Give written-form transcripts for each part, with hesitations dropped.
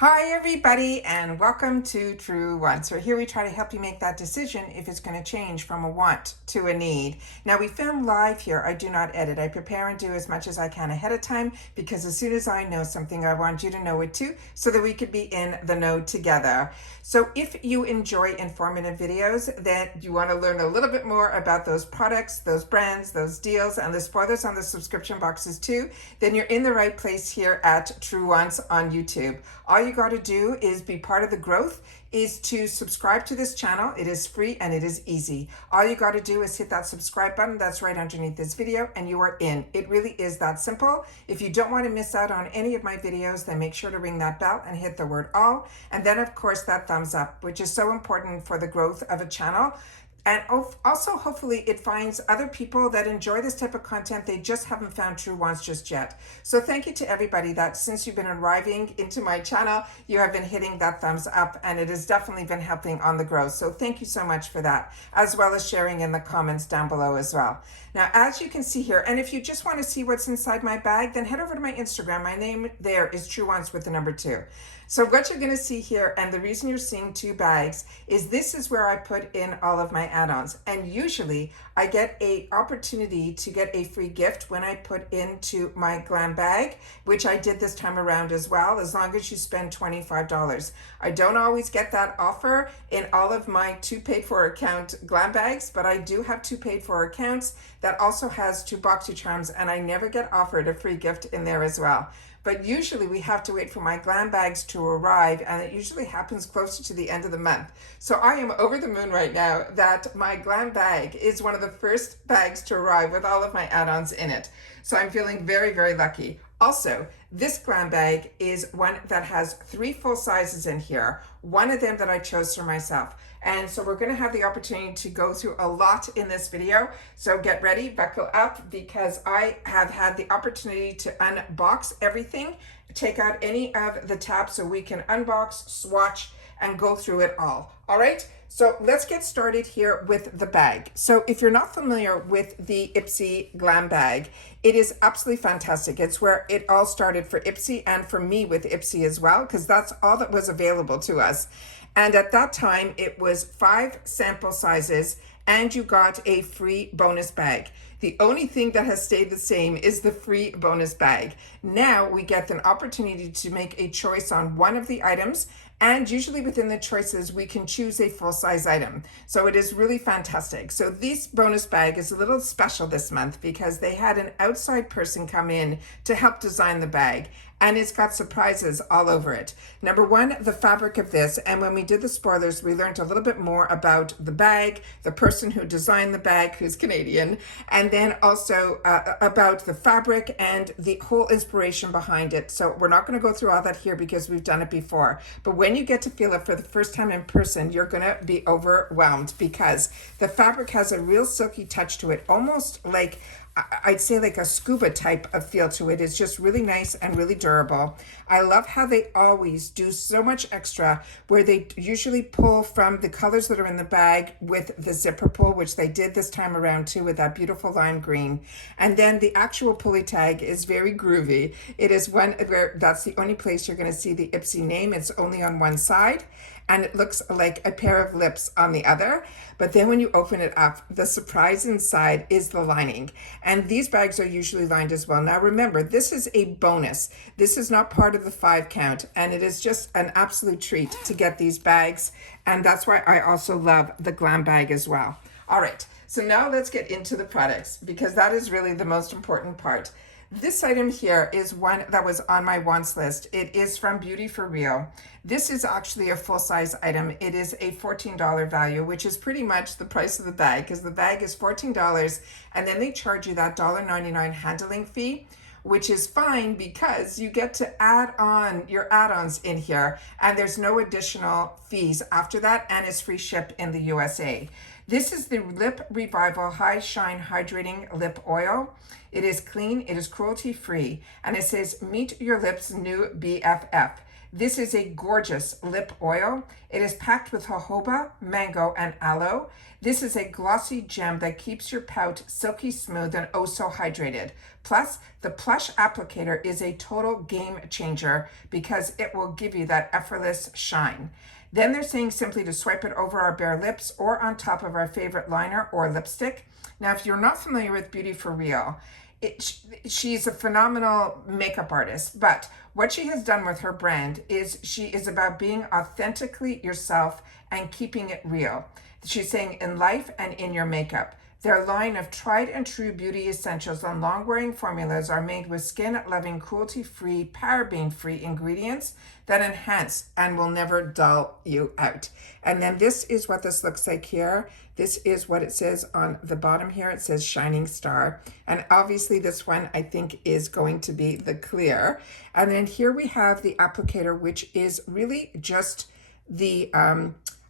Hi everybody and welcome to Truewants. So here we try to help you make that decision if it's going to change from a want to a need. Now we film live here. I do not edit. I prepare and do as much as I can ahead of time because as soon as I know something, I want you to know it too so that we could be in the know together. So if you enjoy informative videos that you want to learn a little bit more about those products, those brands, those deals, and the spoilers on the subscription boxes too, then you're in the right place here at Truewants on YouTube. All you got to do is be part of the growth, is to subscribe to this channel. It is free and it is easy. All you got to do is hit that subscribe button that's right underneath this video and you are in. It really is that simple. If you don't want to miss out on any of my videos, then make sure to ring that bell and hit the word all. And then of course that thumbs up, which is so important for the growth of a channel. And also, hopefully, it finds other people that enjoy this type of content. They just haven't found Truewants just yet. So thank you to everybody that since you've been arriving into my channel, you have been hitting that thumbs up, and it has definitely been helping on the growth. So thank you so much for that, as well as sharing in the comments down below as well. Now, as you can see here, and if you just want to see what's inside my bag, then head over to my Instagram. My name there is Truewants with the number 2. So what you're going to see here, and the reason you're seeing 2 bags, is this is where I put in all of my add-ons. And usually I get an opportunity to get a free gift when I put into my Glam Bag, which I did this time around as well, as long as you spend $25. I don't always get that offer in all of my 2 paid for account Glam Bags, but I do have 2 paid for accounts that also has 2 BoxyCharms, and I never get offered a free gift in there as well. But usually we have to wait for my Glam Bags to arrive, and it usually happens closer to the end of the month. So I am over the moon right now that my Glam Bag is one of the first bags to arrive with all of my add-ons in it. So I'm feeling very, very lucky. Also, this Glam Bag is one that has 3 full sizes in here, one of them that I chose for myself. And so we're going to have the opportunity to go through a lot in this video. So get ready, buckle up, because I have had the opportunity to unbox everything, take out any of the tabs so we can unbox, swatch, and go through it all. All right, so let's get started here with the bag. So if you're not familiar with the IPSY GlamBag, it is absolutely fantastic. It's where it all started for IPSY and for me with IPSY as well, because that's all that was available to us. And at that time, it was 5 sample sizes and you got a free bonus bag. The only thing that has stayed the same is the free bonus bag. Now we get an opportunity to make a choice on one of the items, and usually within the choices, we can choose a full-size item. So it is really fantastic. So this bonus bag is a little special this month because they had an outside person come in to help design the bag, and it's got surprises all over it. Number 1, the fabric of this, and when we did the spoilers, we learned a little bit more about the bag, the person who designed the bag, who's Canadian, and then also about the fabric and the whole inspiration behind it. So we're not going to go through all that here because we've done it before. But when you get to feel it for the first time in person, you're going to be overwhelmed because the fabric has a real silky touch to it, almost like I'd say like a scuba type of feel to it. It's just really nice and really durable. I love how they always do so much extra where they usually pull from the colors that are in the bag with the zipper pull, which they did this time around too with that beautiful lime green. And then the actual pulley tag is very groovy. It is one where that's the only place you're going to see the IPSY name. It's only on one side, and it looks like a pair of lips on the other. But then when you open it up, the surprise inside is the lining. And these bags are usually lined as well. Now remember, this is a bonus. This is not part of the 5 count, and it is just an absolute treat to get these bags. And that's why I also love the Glam Bag as well. All right, so now let's get into the products because that is really the most important part. This item here is one that was on my wants list. It is from Beauty for Real. This is actually a full-size item. It is a $14 value, which is pretty much the price of the bag because the bag is $14 and then they charge you that $1.99 handling fee, which is fine because you get to add on your add-ons in here and there's no additional fees after that, and it's free ship in the USA. This is the Lip Revival High Shine Hydrating Lip Oil. It is clean, it is cruelty-free, and it says, meet your lips' new BFF. This is a gorgeous lip oil. It is packed with jojoba, mango, and aloe. This is a glossy gem that keeps your pout silky smooth and oh so hydrated. Plus, the plush applicator is a total game changer because it will give you that effortless shine. Then they're saying simply to swipe it over our bare lips or on top of our favorite liner or lipstick. Now, if you're not familiar with Beauty for Real, she's a phenomenal makeup artist, but what she has done with her brand is she is about being authentically yourself and keeping it real. She's saying in life and in your makeup. Their line of tried and true beauty essentials and long-wearing formulas are made with skin-loving, cruelty-free, paraben-free ingredients that enhance and will never dull you out. And then this is what this looks like here. This is what it says on the bottom here. It says Shining Star. And obviously this one I think is going to be the clear. And then here we have the applicator, which is really just the...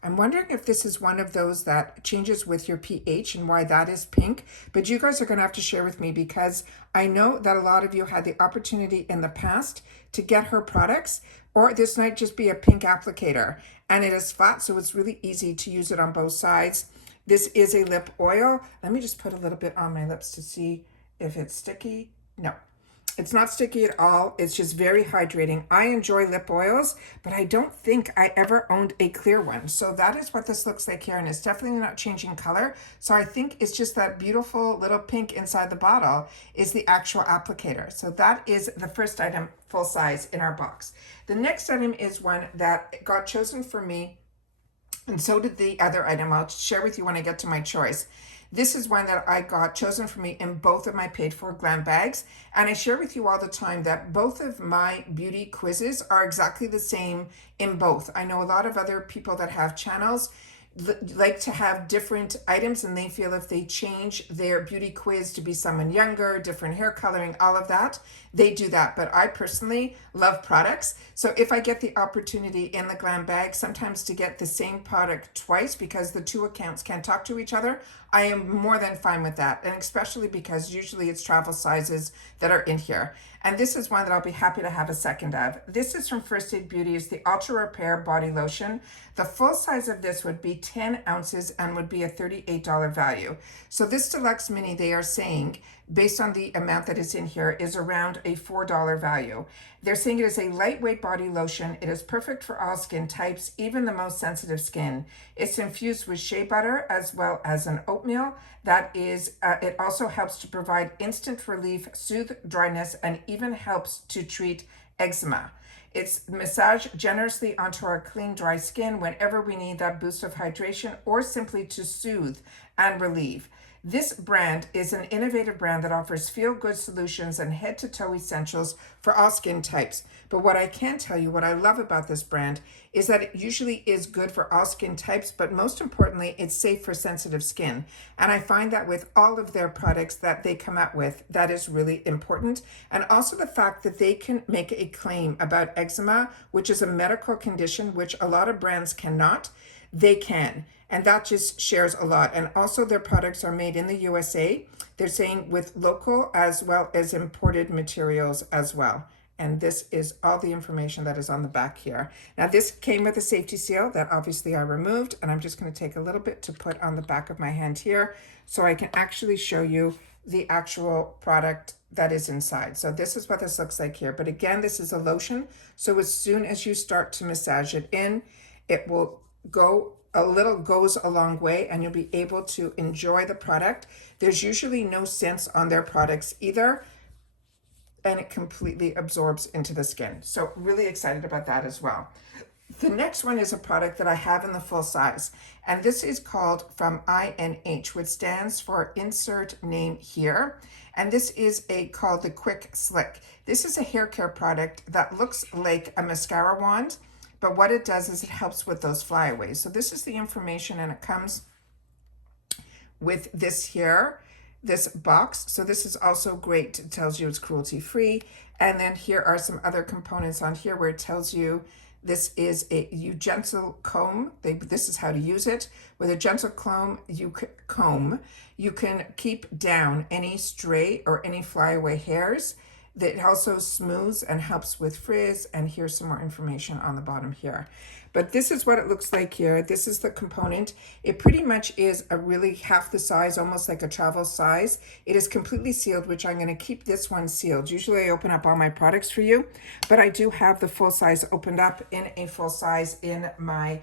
I'm wondering if this is one of those that changes with your pH and why that is pink, but you guys are going to have to share with me because I know that a lot of you had the opportunity in the past to get her products, or this might just be a pink applicator, and it is flat, so it's really easy to use it on both sides. This is a lip oil. Let me just put a little bit on my lips to see if it's sticky. No. It's not sticky at all. It's just very hydrating. I enjoy lip oils, but I don't think I ever owned a clear one. So that is what this looks like here, and it's definitely not changing color. So I think it's just that beautiful little pink inside the bottle is the actual applicator. So that is the first item, full size, in our box. The next item is one that got chosen for me, and so did the other item. I'll share with you when I get to my choice. This is one that I got chosen for me in both of my paid for glam bags. And I share with you all the time that both of my beauty quizzes are exactly the same in both. I know a lot of other people that have channels like to have different items, and they feel if they change their beauty quiz to be someone younger, different hair coloring, all of that, they do that. But I personally love products. So if I get the opportunity in the glam bag, sometimes to get the same product twice because the two accounts can't talk to each other, I am more than fine with that. And especially because usually it's travel sizes that are in here. And this is one that I'll be happy to have a second of. This is from First Aid Beauty. It's the Ultra Repair Body Lotion. The full size of this would be 10 ounces and would be a $38 value. So this deluxe mini, they are saying, based on the amount that is in here, is around a $4 value. They're saying it is a lightweight body lotion. It is perfect for all skin types, even the most sensitive skin. It's infused with shea butter as well as an oatmeal. That is, it also helps to provide instant relief, soothe dryness, and even helps to treat eczema. It's massaged generously onto our clean, dry skin whenever we need that boost of hydration or simply to soothe and relieve. This brand is an innovative brand that offers feel-good solutions and head-to-toe essentials for all skin types. But what I can tell you, what I love about this brand, is that it usually is good for all skin types, but most importantly, it's safe for sensitive skin. And I find that with all of their products that they come out with, that is really important. And also the fact that they can make a claim about eczema, which is a medical condition, which a lot of brands cannot, they can. And that just shares a lot. And also their products are made in the USA. They're saying with local as well as imported materials as well. And this is all the information that is on the back here. Now this came with a safety seal that obviously I removed, and I'm just going to take a little bit to put on the back of my hand here so I can actually show you the actual product that is inside. So this is what this looks like here. But again, this is a lotion. So as soon as you start to massage it in, it will go a little, goes a long way, and you'll be able to enjoy the product. There's usually no scents on their products either, and it completely absorbs into the skin. So really excited about that as well. The next one is a product that I have in the full size, and this is called from INH, which stands for insert name here. And this is called the Quick Slick. This is a hair care product that looks like a mascara wand, but what it does is it helps with those flyaways. So this is the information, and it comes with this here, this box. So this is also great. It tells you it's cruelty free. And then here are some other components on here where it tells you this is a gentle comb. This is how to use it. With a gentle comb, you can keep down any stray or any flyaway hairs. It also smooths and helps with frizz, and here's some more information on the bottom here. But this is what it looks like here. This is the component. It pretty much is a really half the size, almost like a travel size. It is completely sealed, which I'm going to keep this one sealed. Usually I open up all my products for you, but I do have the full size opened up in a full size in my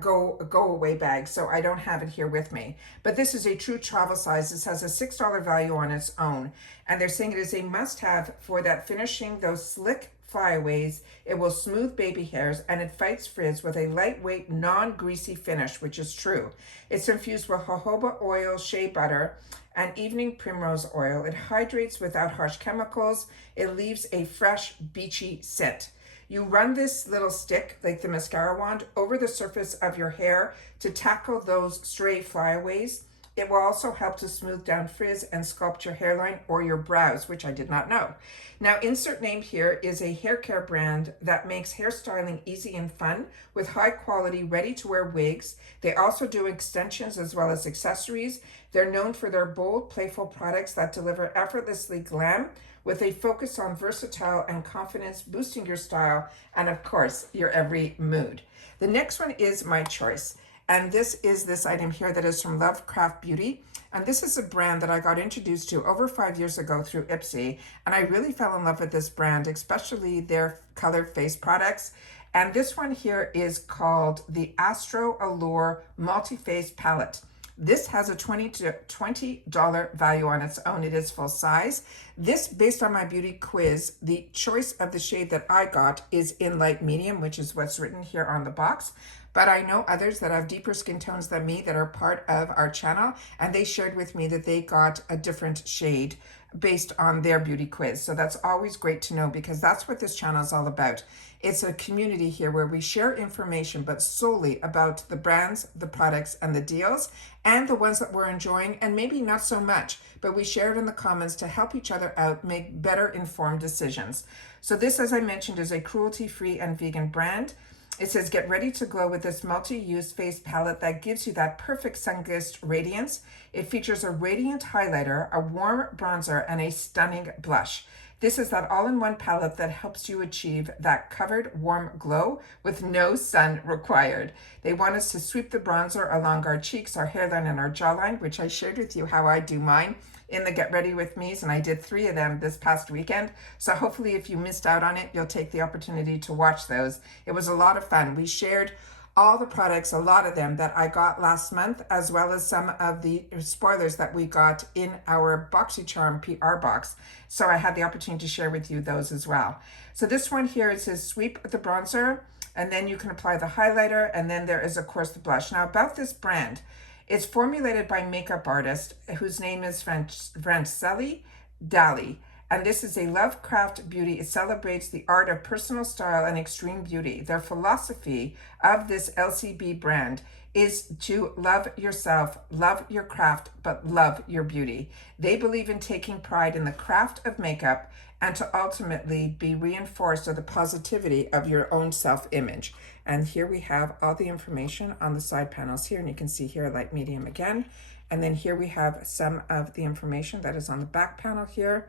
go away bag, so I don't have it here with me. But this is a true travel size. This has a $6 value on its own, and they're saying it is a must-have for that finishing those slick flyaways. It will smooth baby hairs, and it fights frizz with a lightweight, non-greasy finish, which is true. It's infused with jojoba oil, shea butter, and evening primrose oil. It hydrates without harsh chemicals. It leaves a fresh, beachy scent. You run this little stick, like the mascara wand, over the surface of your hair to tackle those stray flyaways. It will also help to smooth down frizz and sculpt your hairline or your brows, which I did not know. Now, insert name here is a hair care brand that makes hairstyling easy and fun with high quality, ready to wear wigs. They also do extensions as well as accessories. They're known for their bold, playful products that deliver effortlessly glam with a focus on versatile and confidence, boosting your style and, of course, your every mood. The next one is my choice. And this is this item here that is from Lovecraft Beauty. And this is a brand that I got introduced to over 5 years ago through IPSY. And I really fell in love with this brand, especially their colored face products. And this one here is called the Astro Allure Multi-Face Palette. This has a $20 value on its own. It is full size. This, based on my beauty quiz, the choice of the shade that I got is in light medium, which is what's written here on the box. But I know others that have deeper skin tones than me that are part of our channel, and they shared with me that they got a different shade based on their beauty quiz. So that's always great to know, because that's what this channel is all about. It's a community here where we share information, but solely about the brands, the products, and the deals, and the ones that we're enjoying, and maybe not so much, but we share it in the comments to help each other out make better informed decisions. So this, as I mentioned, is a cruelty-free and vegan brand. It says, get ready to glow with this multi-use face palette that gives you that perfect sun-kissed radiance. It features a radiant highlighter, a warm bronzer, and a stunning blush. This is that all-in-one palette that helps you achieve that covered warm glow with no sun required. They want us to sweep the bronzer along our cheeks, our hairline, and our jawline, which I shared with you how I do mine in the Get Ready With Me's, and I did 3 of them this past weekend. So hopefully if you missed out on it, you'll take the opportunity to watch those. It was a lot of fun. We shared all the products, a lot of them that I got last month, as well as some of the spoilers that we got in our BoxyCharm PR box. So I had the opportunity to share with you those as well. So this one here, it says sweep the bronzer, and then you can apply the highlighter, and then there is, of course, the blush. Now about this brand, it's formulated by makeup artist whose name is Franceli Dali. And this is a Lovecraft Beauty. It celebrates the art of personal style and extreme beauty. Their philosophy of this LCB brand is to love yourself, love your craft, but love your beauty. They believe in taking pride in the craft of makeup and to ultimately be reinforced of the positivity of your own self-image. And here we have all the information on the side panels here, and you can see here light medium again. And then here we have some of the information that is on the back panel here,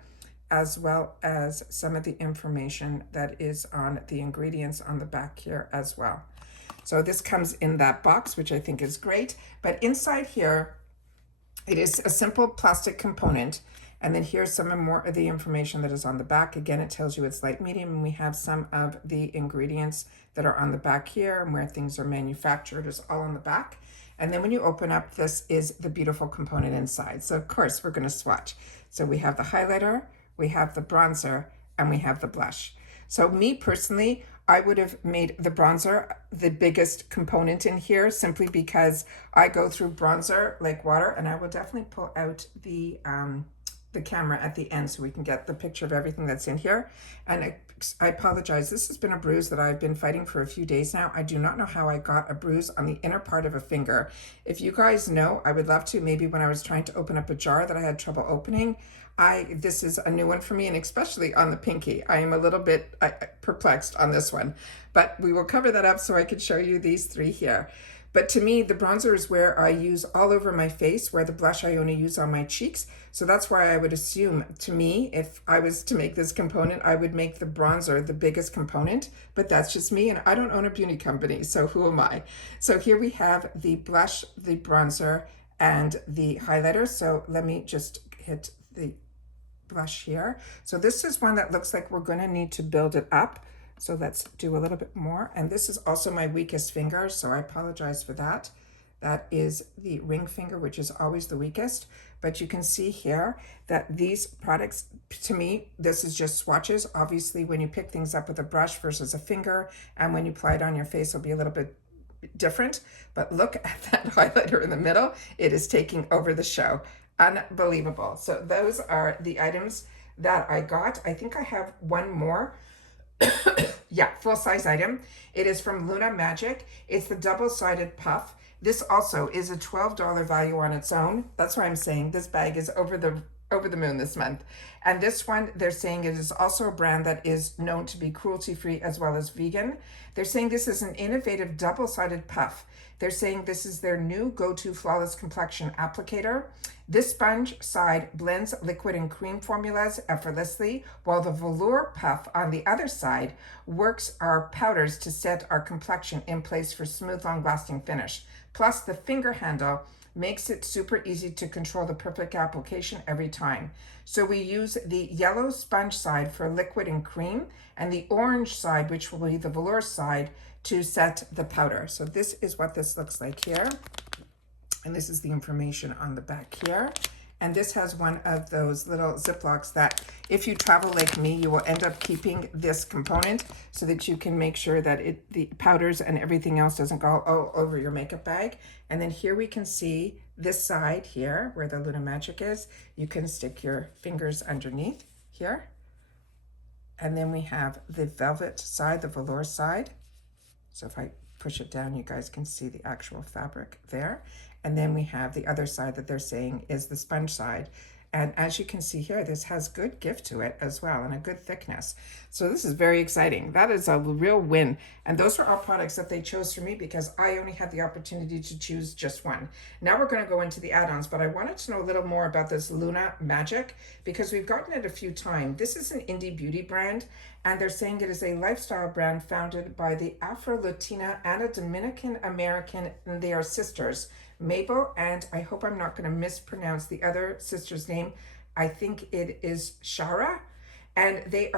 as well as some of the information that is on the ingredients on the back here as well. So this comes in that box, which I think is great. But inside here, it is a simple plastic component. And then here's some more of the information that is on the back. Again, it tells you it's light medium, and we have some of the ingredients that are on the back here and where things are manufactured is all on the back. And then when you open up, this is the beautiful component inside. So of course we're gonna swatch. So we have the highlighter, we have the bronzer, and we have the blush. So me personally, I would have made the bronzer the biggest component in here, simply because I go through bronzer like water, and I will definitely pull out the camera at the end so we can get the picture of everything that's in here. And I apologize, this has been a bruise that I've been fighting for a few days now. I do not know how I got a bruise on the inner part of a finger. If you guys know, I would love to. Maybe when I was trying to open up a jar that I had trouble opening, this is a new one for me, and especially on the pinky. I am a little bit perplexed on this one, but we will cover that up so I can show you these 3 here. But to me, the bronzer is where I use all over my face, where the blush I only use on my cheeks. So that's why I would assume, to me, if I was to make this component, I would make the bronzer the biggest component. But that's just me, and I don't own a beauty company, so who am I? So here we have the blush, the bronzer, and the highlighter. So let me just hit the blush here. So this is one that looks like we're going to need to build it up. So let's do a little bit more. And this is also my weakest finger, so I apologize for that. That is the ring finger, which is always the weakest. But you can see here that these products, to me, this is just swatches. Obviously, when you pick things up with a brush versus a finger, and when you apply it on your face, it'll be a little bit different. But look at that highlighter in the middle. It is taking over the show. Unbelievable. So those are the items that I got. I think I have one more. Yeah, full size item. It is from Luna Magic. It's the double-sided puff. This also is a $12 value on its own. That's why I'm saying this bag is over the moon this month. And this one, they're saying it is also a brand that is known to be cruelty-free as well as vegan. They're saying this is an innovative double-sided puff. They're saying this is their new go-to flawless complexion applicator. This sponge side blends liquid and cream formulas effortlessly, while the velour puff on the other side works our powders to set our complexion in place for smooth, long-lasting finish. Plus, the finger handle makes it super easy to control the perfect application every time. So we use the yellow sponge side for liquid and cream, and the orange side, which will be the velour side, to set the powder. So this is what this looks like here. And this is the information on the back here. And this has one of those little Ziplocs that if you travel like me, you will end up keeping this component so that you can make sure that the powders and everything else doesn't go all over your makeup bag. And then here we can see this side here where the Luna Magic is. You can stick your fingers underneath here. And then we have the velvet side, the velour side. So if I push it down, you guys can see the actual fabric there. And then we have the other side that they're saying is the sponge side. And as you can see here, this has good give to it as well and a good thickness. So this is very exciting. That is a real win. And those were all products that they chose for me because I only had the opportunity to choose just one. Now we're going to go into the add-ons, but I wanted to know a little more about this Luna Magic because we've gotten it a few times. This is an indie beauty brand, and they're saying it is a lifestyle brand founded by the Afro-Latina and a Dominican American, and they are sisters. Mabel, and I hope I'm not going to mispronounce the other sister's name. I think it is Shara. And they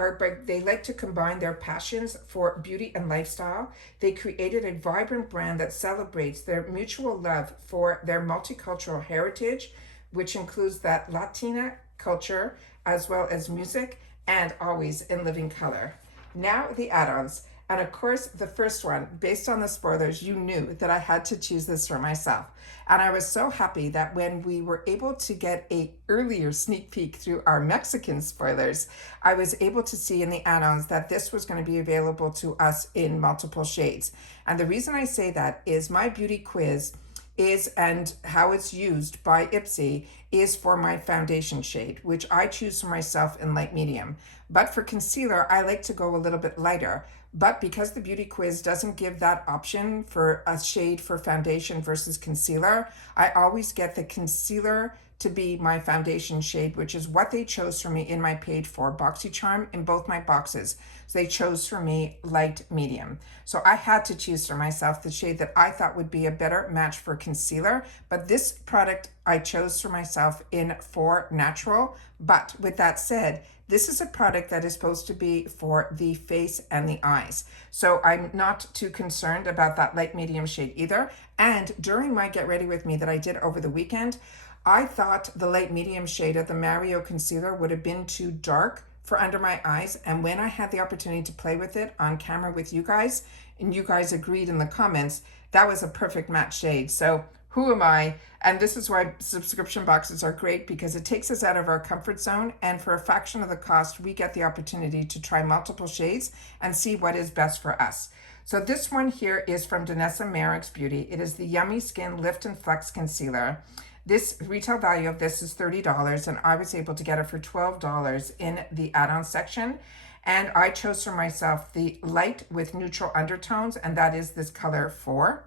like to combine their passions for beauty and lifestyle. They created a vibrant brand that celebrates their mutual love for their multicultural heritage, which includes that Latina culture, as well as music, and always in living color. Now the add-ons. And of course, the first one, based on the spoilers, you knew that I had to choose this for myself. And I was so happy that when we were able to get an earlier sneak peek through our Mexican spoilers, I was able to see in the add-ons that this was going to be available to us in multiple shades. And the reason I say that is my beauty quiz is, and how it's used by IPSY, is for my foundation shade, which I choose for myself in light medium. But for concealer, I like to go a little bit lighter. But because the beauty quiz doesn't give that option for a shade for foundation versus concealer, I always get the concealer to be my foundation shade, which is what they chose for me in my paid for BoxyCharm in both my boxes. So they chose for me light medium. So I had to choose for myself the shade that I thought would be a better match for concealer. But this product I chose for myself in for natural. But with that said, this is a product that is supposed to be for the face and the eyes. So I'm not too concerned about that light medium shade either. And during my Get Ready With Me that I did over the weekend, I thought the light medium shade of the Mario concealer would have been too dark for under my eyes. And when I had the opportunity to play with it on camera with you guys, and you guys agreed in the comments, that was a perfect match shade. So who am I? And this is why subscription boxes are great, because it takes us out of our comfort zone. And for a fraction of the cost, we get the opportunity to try multiple shades and see what is best for us. So this one here is from Danessa Myricks Beauty. It is the Yummy Skin Lift and Flex Concealer. This retail value of this is $30, and I was able to get it for $12 in the add-on section. And I chose for myself the light with neutral undertones, and that is this color 4.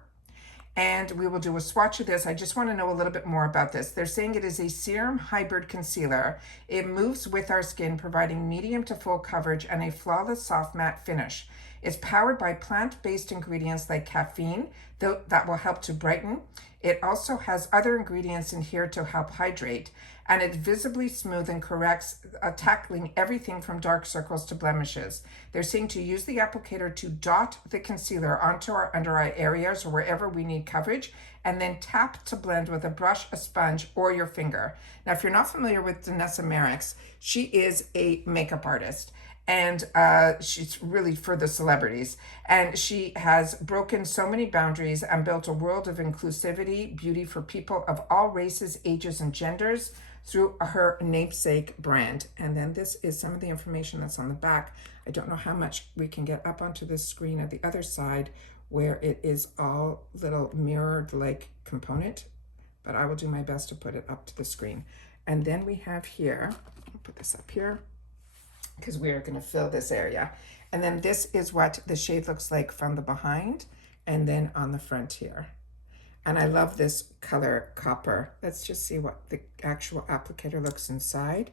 and we will do a swatch of this. I just want to know a little bit more about this. They're saying it is a serum hybrid concealer. It moves with our skin, providing medium to full coverage and a flawless soft matte finish. It's powered by plant-based ingredients like caffeine that will help to brighten. It also has other ingredients in here to help hydrate, and it's visibly smooth and corrects, tackling everything from dark circles to blemishes. They're saying to use the applicator to dot the concealer onto our under eye areas or wherever we need coverage, and then tap to blend with a brush, a sponge, or your finger. Now, if you're not familiar with Danessa Myricks, she is a makeup artist, and she's really for the celebrities. And she has broken so many boundaries and built a world of inclusivity, beauty for people of all races, ages, and genders through her namesake brand. And then this is some of the information that's on the back. I don't know how much we can get up onto this screen at the other side where it is all little mirrored like component, but I will do my best to put it up to the screen. And then we have here, I'll put this up here, because we are going to fill this area. And then this is what the shade looks like from the behind and then on the front here. And I love this color copper. Let's just see what the actual applicator looks inside.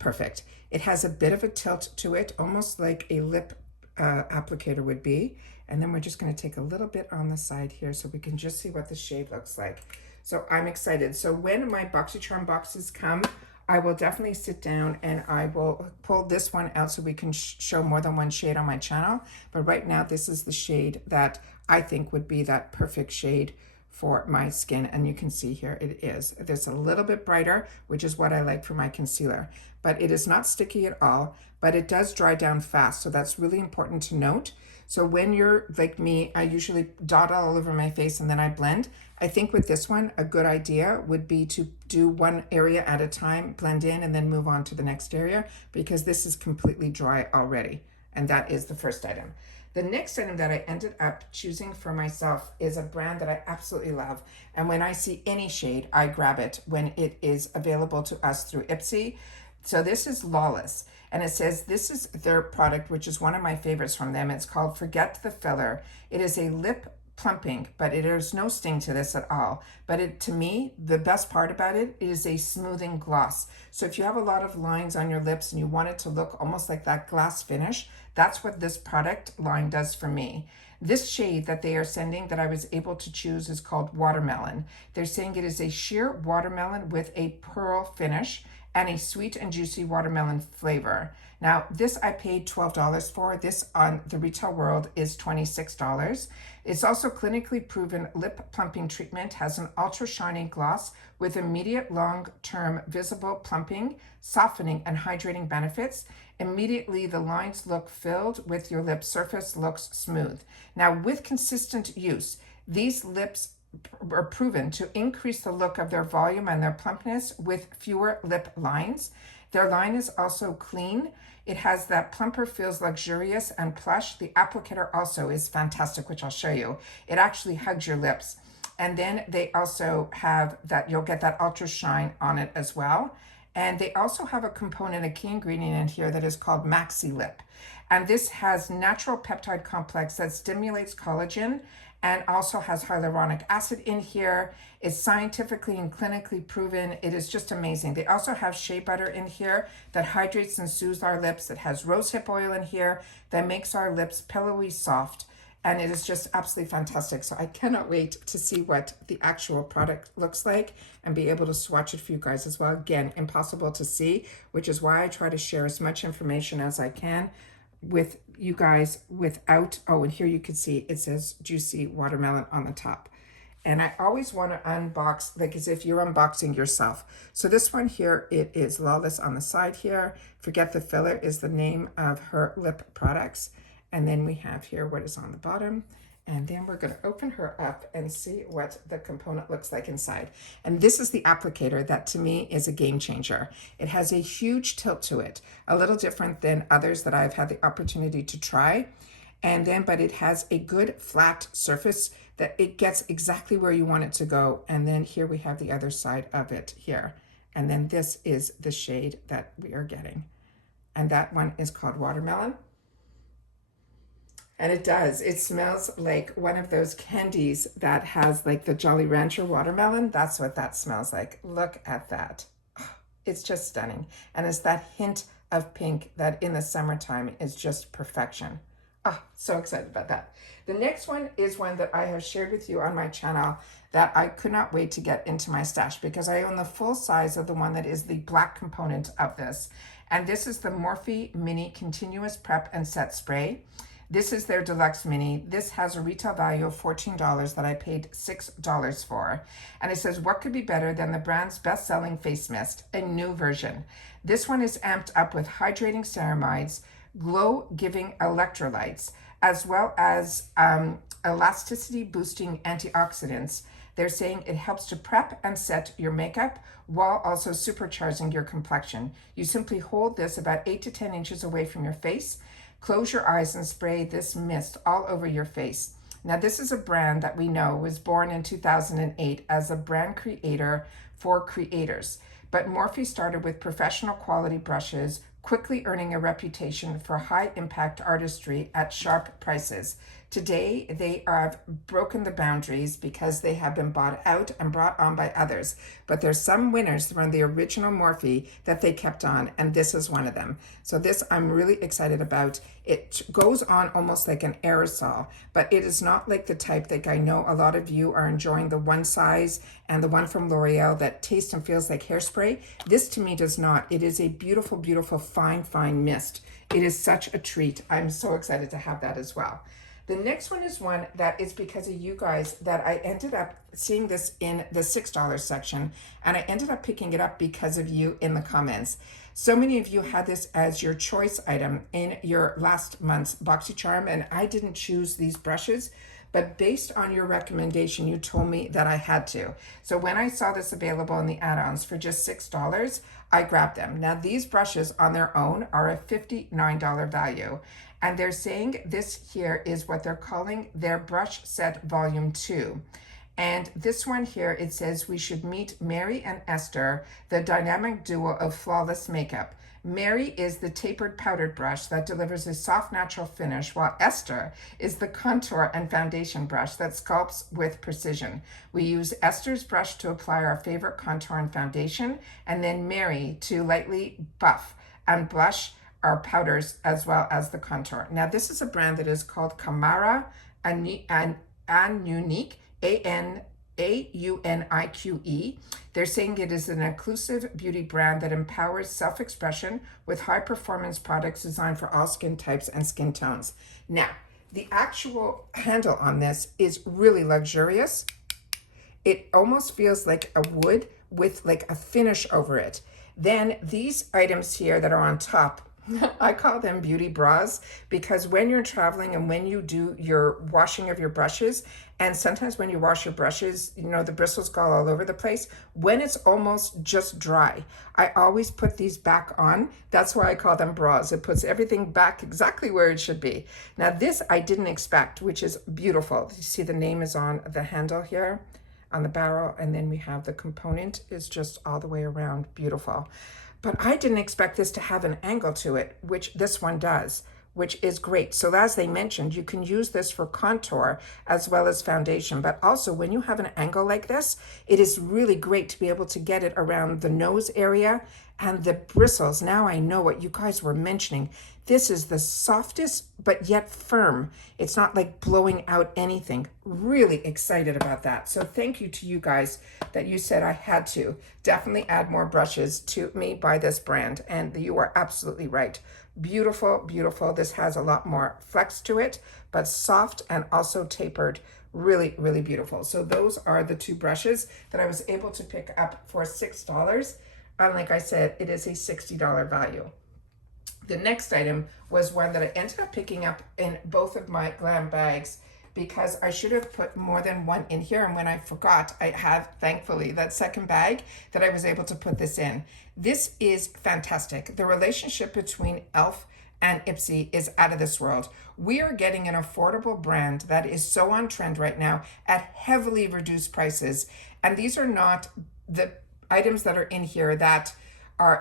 Perfect. It has a bit of a tilt to it, almost like a lip applicator would be. And then we're just going to take a little bit on the side here so we can just see what the shade looks like. So I'm excited. So when my BoxyCharm boxes come, I will definitely sit down and I will pull this one out so we can show more than one shade on my channel. But right now, this is the shade that I think would be that perfect shade for my skin. And you can see here it is. It's a little bit brighter, which is what I like for my concealer. But it is not sticky at all, but it does dry down fast. So that's really important to note. So when you're like me, I usually dot all over my face and then I blend. I think with this one, a good idea would be to do one area at a time, blend in, and then move on to the next area, because this is completely dry already. And that is the first item. The next item that I ended up choosing for myself is a brand that I absolutely love. And when I see any shade, I grab it when it is available to us through IPSY. So this is Lawless. And it says this is their product, which is one of my favorites from them. It's called Forget the Filler. It is a lip plumping, but there's no sting to this at all. But to me, the best part about it is a smoothing gloss. So if you have a lot of lines on your lips and you want it to look almost like that glass finish, that's what this product line does for me. This shade that they are sending that I was able to choose is called Watermelon. They're saying it is a sheer watermelon with a pearl finish and a sweet and juicy watermelon flavor. Now, this I paid $12 for. This on the retail world is $26. It's also clinically proven lip plumping treatment, has an ultra shiny gloss with immediate long-term visible plumping, softening, and hydrating benefits. Immediately, the lines look filled with your lip surface looks smooth. Now, with consistent use, these lips are proven to increase the look of their volume and their plumpness with fewer lip lines. Their line is also clean. It has that plumper, feels luxurious and plush. The applicator also is fantastic, which I'll show you. It actually hugs your lips. And then they also have that, you'll get that ultra shine on it as well. And they also have a component, a key ingredient in here that is called Maxi Lip. And this has natural peptide complex that stimulates collagen and also has hyaluronic acid in here. It's scientifically and clinically proven. It is just amazing. They also have shea butter in here that hydrates and soothes our lips. It has rosehip oil in here that makes our lips pillowy soft. And it is just absolutely fantastic. So I cannot wait to see what the actual product looks like and be able to swatch it for you guys as well. Again, impossible to see, which is why I try to share as much information as I can with you guys without, oh, and here you can see it says juicy watermelon on the top. And I always want to unbox like as if you're unboxing yourself. So this one here, it is Lawless on the side here. Forget the Filler is the name of her lip products. And then we have here what is on the bottom. And then we're going to open her up and see what the component looks like inside. And this is the applicator that to me is a game changer. It has a huge tilt to it, a little different than others that I've had the opportunity to try. And then, but it has a good flat surface that it gets exactly where you want it to go. And then here we have the other side of it here. And then this is the shade that we are getting. And that one is called Watermelon. And it does. It smells like one of those candies that has like the Jolly Rancher watermelon. That's what that smells like. Look at that. It's just stunning. And it's that hint of pink that in the summertime is just perfection. Ah, so excited about that. The next one is one that I have shared with you on my channel that I could not wait to get into my stash because I own the full size of the one that is the black component of this. And this is the Morphe Mini Continuous Prep and Set Spray. This is their deluxe mini. This has a retail value of $14 that I paid $6 for. And it says, what could be better than the brand's best-selling face mist, a new version. This one is amped up with hydrating ceramides, glow-giving electrolytes, as well as elasticity-boosting antioxidants. They're saying it helps to prep and set your makeup while also supercharging your complexion. You simply hold this about 8 to 10 inches away from your face, close your eyes and spray this mist all over your face. Now, this is a brand that we know was born in 2008 as a brand creator for creators. But Morphe started with professional quality brushes, quickly earning a reputation for high impact artistry at sharp prices. Today, they have broken the boundaries because they have been bought out and brought on by others. But there's some winners from the original Morphe that they kept on, and this is one of them. So this I'm really excited about. It goes on almost like an aerosol, but it is not like the type that I know a lot of you are enjoying, the one size and the one from L'Oreal that tastes and feels like hairspray. This to me does not. It is a beautiful, beautiful, fine, fine mist. It is such a treat. I'm so excited to have that as well. The next one is one that is because of you guys that I ended up seeing this in the $6 section, and I ended up picking it up because of you in the comments. So many of you had this as your choice item in your last month's BoxyCharm, and I didn't choose these brushes, but based on your recommendation, you told me that I had to. So when I saw this available in the add-ons for just $6, I grabbed them. Now these brushes on their own are a $59 value. And they're saying this here is what they're calling their brush set volume 2. And this one here, it says we should meet Mary and Esther, the dynamic duo of flawless makeup. Mary is the tapered powdered brush that delivers a soft natural finish, while Esther is the contour and foundation brush that sculpts with precision. We use Esther's brush to apply our favorite contour and foundation, and then Mary to lightly buff and blush our powders as well as the contour. Now this is a brand that is called Kamara and Unique, AUNIQE. They're saying it is an inclusive beauty brand that empowers self-expression with high-performance products designed for all skin types and skin tones. Now, the actual handle on this is really luxurious. It almost feels like a wood with like a finish over it. Then these items here that are on top, I call them beauty bras, because when you're traveling and when you do your washing of your brushes, and sometimes when you wash your brushes, you know, the bristles go all over the place. When it's almost just dry, I always put these back on. That's why I call them bras. It puts everything back exactly where it should be. Now this I didn't expect, which is beautiful. You see the name is on the handle here, on the barrel, and then we have the component is just all the way around, beautiful. But I didn't expect this to have an angle to it, which this one does, which is great. So as they mentioned, you can use this for contour as well as foundation, but also when you have an angle like this, it is really great to be able to get it around the nose area and the bristles. Now I know what you guys were mentioning. This is the softest, but yet firm. It's not like blowing out anything. Really excited about that. So thank you to you guys that you said I had to definitely add more brushes to me by this brand. And you are absolutely right. Beautiful, beautiful. This has a lot more flex to it, but soft and also tapered. Really, really beautiful. So those are the two brushes that I was able to pick up for $6. And like I said, it is a $60 value. The next item was one that I ended up picking up in both of my Glam bags because I should have put more than one in here. And when I forgot, I have, thankfully, that second bag that I was able to put this in. This is fantastic. The relationship between E.L.F. and IPSY is out of this world. We are getting an affordable brand that is so on trend right now at heavily reduced prices. And these are not the items that are in here that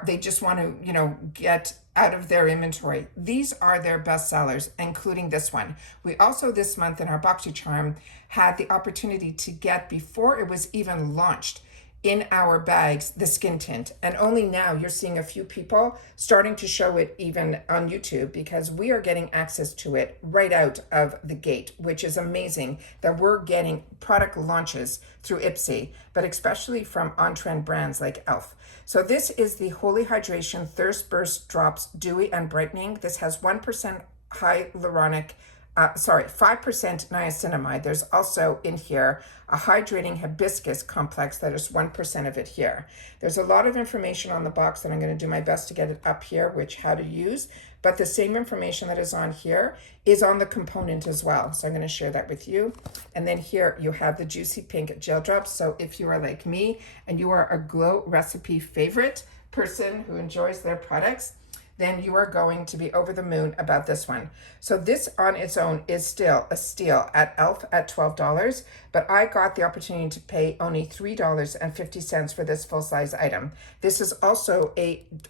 they just want to, get out of their inventory. These are their best sellers, including this one. We also this month in our BoxyCharm had the opportunity to get, before it was even launched in our bags, the skin tint. And only now you're seeing a few people starting to show it even on YouTube, because we are getting access to it right out of the gate, which is amazing that we're getting product launches through IPSY, but especially from on-trend brands like E.L.F. So this is the Holy Hydration Thirst Burst Drops Dewy and Brightening. This has 1% hyaluronic 5% niacinamide. There's also in here a hydrating hibiscus complex that is 1% of it here. There's a lot of information on the box that I'm going to do my best to get it up here, which how to use, but the same information that is on here is on the component as well. So I'm going to share that with you. And then here you have the Juicy Pink Gel Drops. So if you are like me and you are a Glow Recipe favorite person who enjoys their products, then you are going to be over the moon about this one. So this on its own is still a steal at E.L.F. at $12, but I got the opportunity to pay only $3.50 for this full-size item. This is also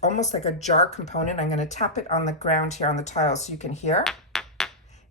almost like a jar component. I'm going to tap it on the ground here on the tile so you can hear.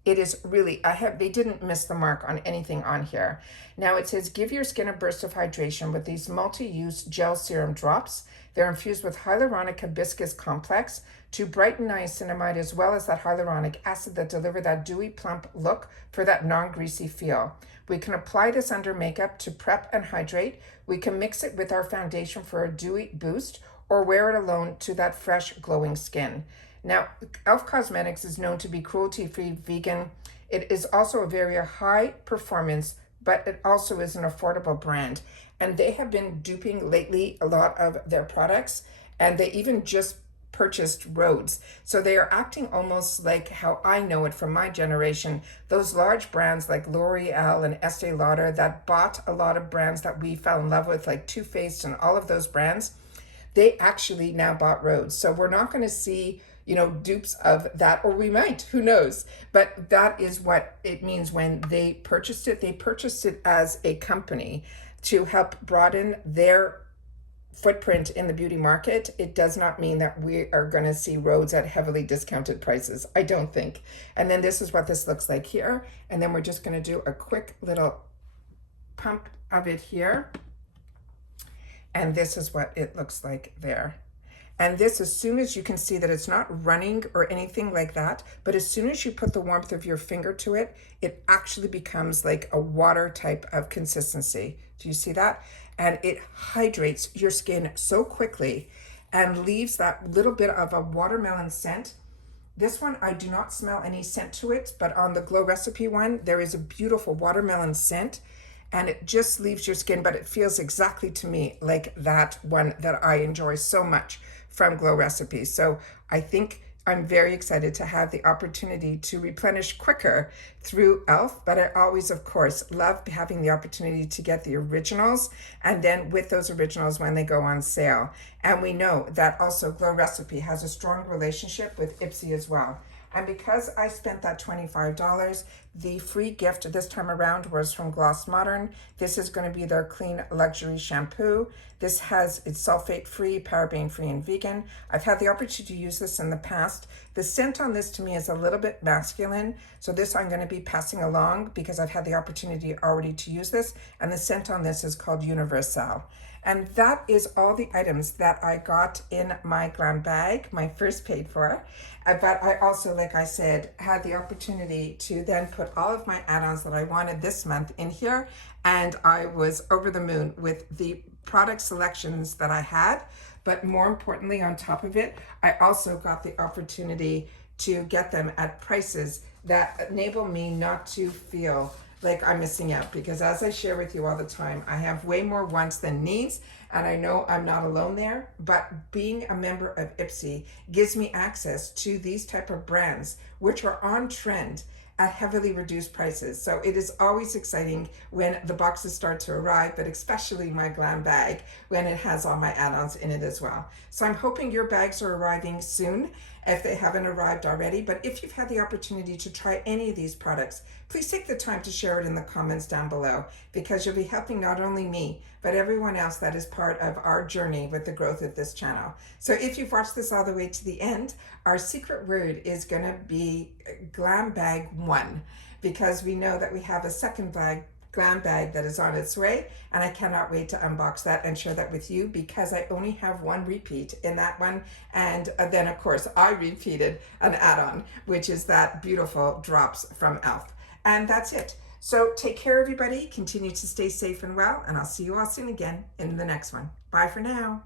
It is really, they didn't miss the mark on anything on here. Now it says, give your skin a burst of hydration with these multi-use gel serum drops. They're infused with hyaluronic hibiscus complex to brighten niacinamide, as well as that hyaluronic acid that deliver that dewy, plump look for that non-greasy feel. We can apply this under makeup to prep and hydrate. We can mix it with our foundation for a dewy boost, or wear it alone to that fresh, glowing skin. Now, E.L.F. Cosmetics is known to be cruelty-free, vegan. It is also a very high performance, but it also is an affordable brand. And they have been duping lately a lot of their products, and they even just purchased Rhodes. So they are acting almost like how I know it from my generation, those large brands like L'Oreal and Estee Lauder that bought a lot of brands that we fell in love with, like Too Faced and all of those brands. They actually now bought Rhodes. So we're not going to see dupes of that, or we might, who knows? But that is what it means when they purchased it. They purchased it as a company to help broaden their footprint in the beauty market. It does not mean that we are going to see Rhodes at heavily discounted prices. I don't think. And then this is what this looks like here. And then we're just going to do a quick little pump of it here. And this is what it looks like there. And this, as soon as you can see that it's not running or anything like that, but as soon as you put the warmth of your finger to it, it actually becomes like a water type of consistency. Do you see that? And it hydrates your skin so quickly and leaves that little bit of a watermelon scent. This one, I do not smell any scent to it, but on the Glow Recipe one, there is a beautiful watermelon scent. And it just leaves your skin, but it feels exactly to me like that one that I enjoy so much from Glow Recipe. So I think I'm very excited to have the opportunity to replenish quicker through E.L.F. But I always, of course, love having the opportunity to get the originals, and then with those originals when they go on sale. And we know that also Glow Recipe has a strong relationship with IPSY as well. And because I spent that $25, the free gift this time around was from Gloss Modern. This is going to be their clean luxury shampoo. It's sulfate-free, paraben-free, and vegan. I've had the opportunity to use this in the past. The scent on this to me is a little bit masculine. So this I'm going to be passing along because I've had the opportunity already to use this. And the scent on this is called Universal. And that is all the items that I got in my Glam Bag, my first paid for. But I also, like I said, had the opportunity to then put all of my add-ons that I wanted this month in here. And I was over the moon with the product selections that I had. But more importantly, on top of it, I also got the opportunity to get them at prices that enable me not to feel like I'm missing out, because as I share with you all the time, I have way more wants than needs, and I know I'm not alone there, but being a member of IPSY gives me access to these type of brands, which are on trend at heavily reduced prices. So it is always exciting when the boxes start to arrive, but especially my Glam Bag when it has all my add-ons in it as well. So I'm hoping your bags are arriving soon, if they haven't arrived already. But if you've had the opportunity to try any of these products, please take the time to share it in the comments down below, because you'll be helping not only me, but everyone else that is part of our journey with the growth of this channel. So if you've watched this all the way to the end, our secret word is going to be Glam Bag 1, because we know that we have a second Glam Bag that is on its way, and I cannot wait to unbox that and share that with you, because I only have one repeat in that one, and then of course I repeated an add-on, which is that beautiful drops from E.L.F. And that's it. So take care, everybody. Continue to stay safe and well, and I'll see you all soon again in the next one. Bye for now.